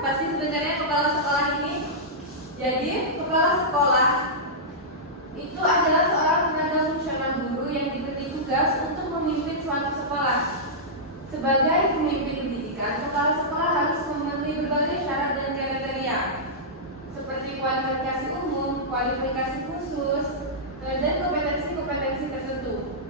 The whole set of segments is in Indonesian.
siapa sih sebenarnya kepala sekolah ini? Jadi, kepala sekolah itu adalah seorang tenaga fungsional guru yang diberi tugas untuk memimpin suatu sekolah. Sebagai pemimpin pendidikan, kepala sekolah harus memenuhi berbagai syarat dan kriteria seperti kualifikasi umum, kualifikasi khusus, dan kompetensi-kompetensi tertentu.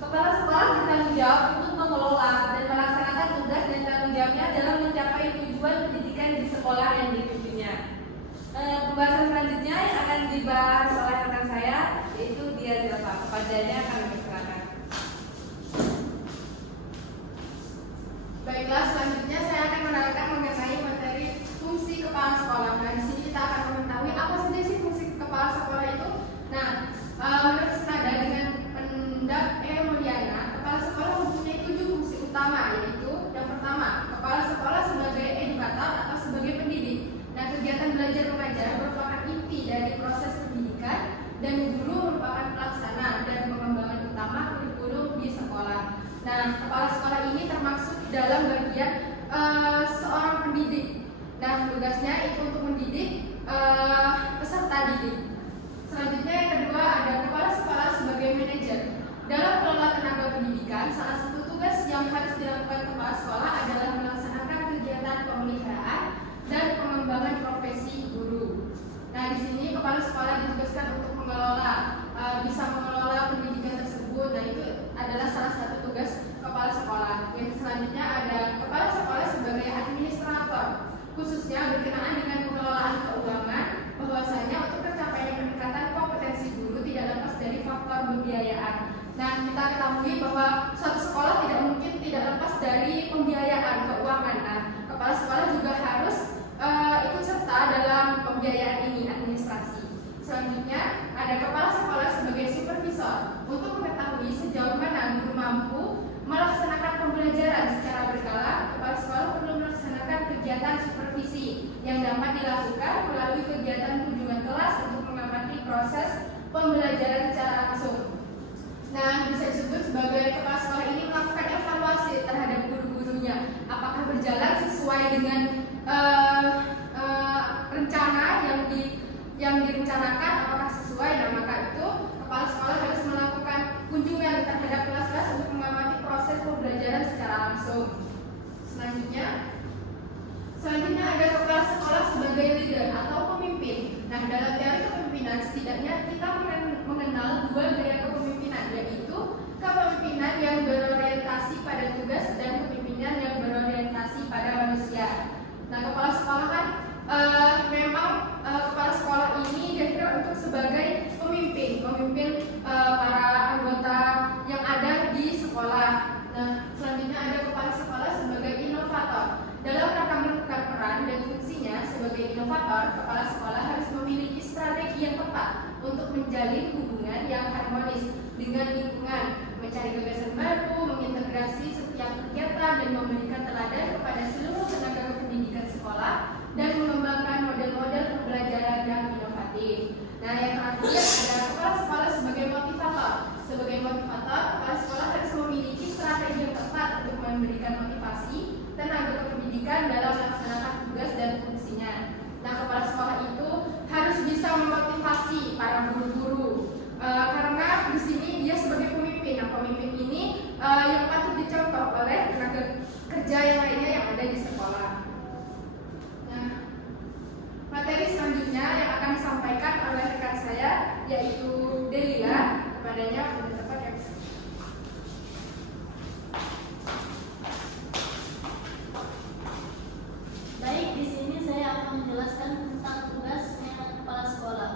Kepala sekolah bertanggung jawab untuk mengelola dan melaksanakan tugas dan tanggung jawabnya dalam mencapai tujuan pendidikan di sekolah yang dipimpinnya. Pembahasan selanjutnya yang akan dibahas oleh rekan saya yaitu dia Zilfa. Kepadanya kami persilakan. Baiklah, selanjutnya saya akan menerangkan mengenai materi fungsi kepala sekolah. Nah, di sini kita akan mengetahui apa saja sih fungsi kepala sekolah itu. Nah, menurut senada dengan Pendak E. Mulyana, kepala sekolah mempunyai 7 fungsi utama, yaitu yang pertama, kepala sekolah sebagai edukator atau sebagai pendidik. Nah, kegiatan belajar mengajar merupakan inti dari proses pendidikan dan guru merupakan pelaksana dan pengembangan utama kurikulum di sekolah. Nah, kepala sekolah ini termasuk dalam bagian seorang pendidik. Nah, tugasnya itu untuk mendidik peserta didik. Selanjutnya yang kedua ada kepala sekolah sebagai manajer. Dalam pengelola tenaga pendidikan, salah satu tugas yang harus dilakukan kepala sekolah adalah melaksanakan kegiatan pemeliharaan dan pengembangan profesi guru. Nah, di sini kepala sekolah ditugaskan untuk bisa mengelola pendidikan tersebut. Nah, itu adalah salah satu tugas kepala sekolah. Yang selanjutnya ada kepala sekolah sebagai administrator, khususnya berkenaan dengan pengelolaan keuangan, bahwasanya untuk tercapainya peningkatan kompetensi guru tidak lepas dari faktor pembiayaan. Nah, kita ketahui bahwa suatu sekolah tidak mungkin tidak lepas dari pembiayaan keuangan. Nah, kepala sekolah juga harus ikut serta dalam pembiayaan ini, administrasi. Selanjutnya ada kepala sekolah sebagai supervisor untuk mengetahui sejauh mana guru mampu melaksanakan pembelajaran secara berkala. Kepala sekolah perlu melaksanakan kegiatan supervisi yang dapat dilakukan melalui kegiatan kunjungan kelas untuk mengamati proses pembelajaran secara langsung. Nah, bisa disebut sebagai kepala sekolah ini melakukan evaluasi terhadap guru-gurunya, apakah berjalan sesuai dengan rencana yang direncanakan, apakah sesuai. Nah, maka itu kepala sekolah harus melakukan kunjungan terhadap kelas-kelas untuk mengamati proses pembelajaran secara langsung. Selanjutnya ada kepala sekolah sebagai leader atau pemimpin. Nah, dalam teori kepemimpinan setidaknya kita mengenal 2 gaya kepemimpinan, yaitu kepemimpinan yang berorientasi pada tugas dan kepemimpinan yang berorientasi pada manusia. Nah, kepala sekolah kan memang kepala sekolah ini dikira untuk sebagai pemimpin para anggota yang ada di sekolah. Nah, selanjutnya ada kepala sekolah sebagai inovator. Dalam rangka melakukan peran dan fungsinya sebagai inovator, kepala sekolah harus memiliki strategi yang tepat untuk menjalin hubungan yang harmonis dengan lingkungan, mencari gagasan baru, mengintegrasi setiap kegiatan dan memberikan teladan kepada seluruh tenaga kependidikan sekolah dan mengembangkan model-model pembelajaran yang inovatif. Nah, yang terakhir ada kepala sekolah sebagai motivator. Sebagai motivator, kepala sekolah harus memiliki strategi yang tepat untuk memberikan motivasi tenaga kependidikan dalam melaksanakan tugas dan fungsinya. Nah, kepala sekolah itu harus bisa memotivasi para guru-guru karena di sini dia sebagai pemimpin. Nah, pemimpin ini yang patut dicontoh oleh tenaga kerja yang lainnya yang ada di sekolah. Nah, materi selanjutnya yang akan disampaikan oleh rekan saya yaitu Delia. Kepadanya sudah tepat ya. Baik, di sini saya akan menjelaskan tentang tugasnya kepala sekolah.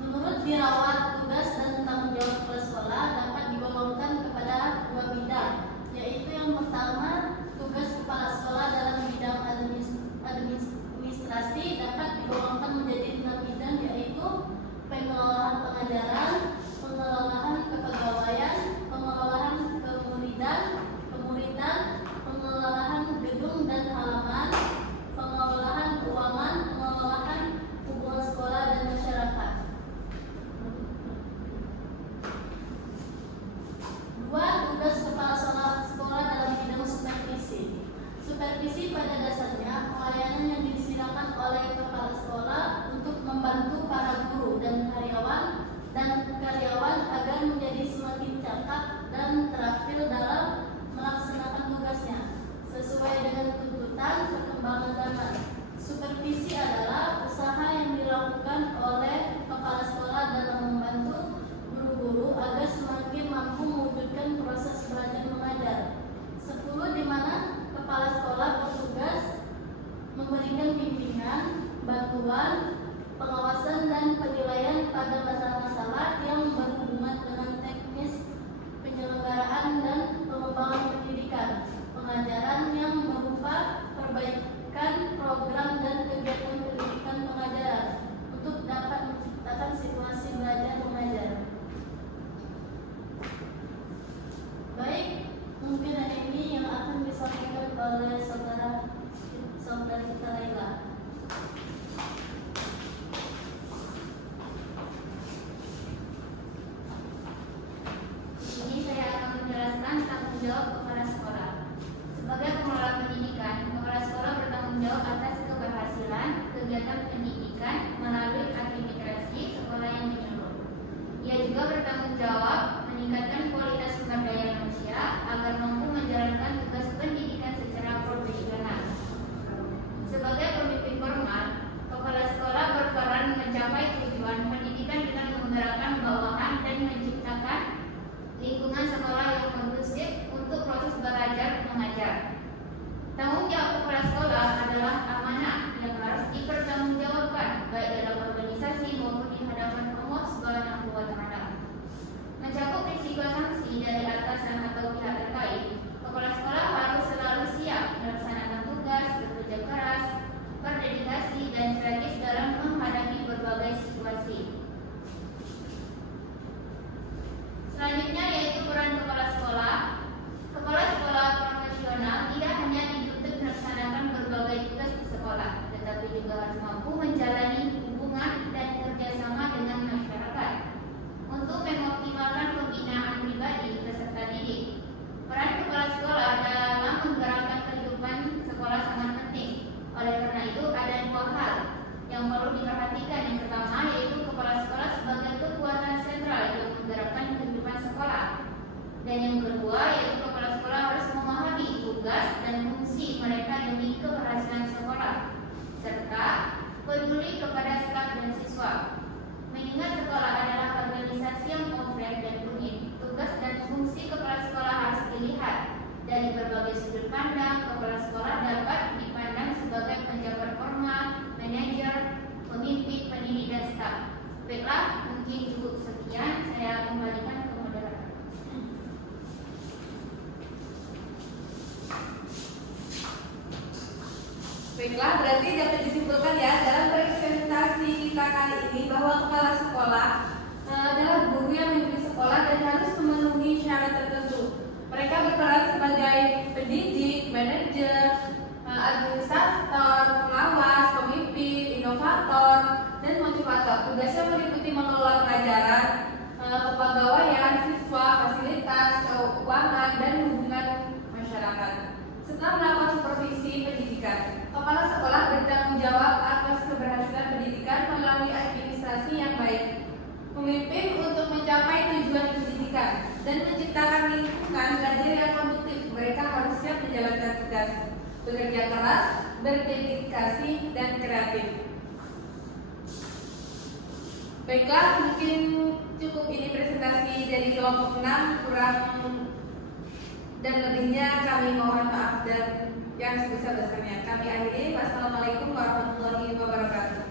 Menurut dirawat, tugas dan tanggung jawab kepala sekolah dapat digolongkan kepada 2 bidang, yaitu yang pertama, tugas kepala sekolah dalam bidang administrasi dapat digolongkan menjadi 6 bidang, yaitu pengelolaan pengajaran, pengelolaan kepegawaian, pengelolaan kemuridan, pengelolaan gedung dan halaman, pengelolaan keuangan, pengelolaan hubungan sekolah dan masyarakat. jawab kepala sekolah. Sebagai pengelola pendidikan, kepala sekolah bertanggung jawab atas keberhasilan kegiatan pendidikan melalui administrasi sekolah yang menyeluruh. Ia juga bertanggung jawab meningkatkan kualitas sumber daya manusia agar mampu menjalankan tugas pendidikan secara profesional. Sebagai pemimpin formal, kepala sekolah berperan mencapai tujuan pendidikan dengan menggerakkan bawahan dan menciptakan lingkungan sekolah yang kondusif untuk proses belajar mengajar. Tanggung jawab kepala sekolah adalah amanah yang harus dipertanggungjawabkan baik dalam organisasi maupun di hadapan Allah Subhanahu wa Ta'ala. Mencakup risiko sanksi dari atasan atau pihak terkait, kepala sekolah harus selalu siap melaksanakan tugas, bekerja keras, berdedikasi dan kreatif dalam menghadapi berbagai situasi. Selanjutnya yaitu peran kepala sekolah. Kepala sekolah profesional tidak hanya dituntut melaksanakan berbagai tugas di sekolah, tetapi juga harus mampu menjalani hubungan dan kerjasama dengan masyarakat untuk mengoptimalkan pembinaan pribadi peserta didik. Peran kepala sekolah dalam menggerakkan kehidupan sekolah sangat penting. Oleh karena itu ada dua hal yang perlu diperhatikan. Yang pertama yaitu kepala sekolah sebagai kekuatan sentral yang menggerakkan kehidupan sekolah. Dan yang kedua yaitu kepala sekolah harus memahami tugas dan fungsi mereka demi keberhasilan sekolah, serta peduli kepada staf dan siswa. Mengingat sekolah adalah organisasi yang kompleks dan rumit, tugas dan fungsi kepala sekolah harus dilihat dari berbagai sudut pandang. Kepala sekolah dapat dipandang sebagai penjabat formal, manajer, pemimpin, pendidik, dan staf. Baiklah, mungkin cukup sekian. Saya kembalikan ke moderator. Baiklah, berarti dapat disimpulkan ya dalam presentasi kita kali ini bahwa kepala sekolah adalah guru yang memimpin sekolah dan harus memenuhi syarat tertentu. Mereka berperan sebagai pendidik, manajer, administrator, pengawas, pemimpin, inovator, dan motivator. Tugasnya meliputi mengelola pelajaran, kepegawaian, siswa, fasilitas, keuangan, dan hubungan masyarakat. Setelah melakukan supervisi pendidikan, kepala sekolah bertanggung jawab atas keberhasilan pendidikan melalui administrasi yang baik, memimpin untuk mencapai tujuan pendidikan, dan menciptakan lingkungan belajar yang kondusif. Mereka harus siap menjalankan tugas, bekerja keras, berdedikasi, dan kreatif. Baiklah, mungkin cukup ini presentasi dari kelompok 6, kurang dan lebihnya kami mohon maaf dan yang sebesar-besarnya. Kami akhiri. Wassalamualaikum warahmatullahi wabarakatuh.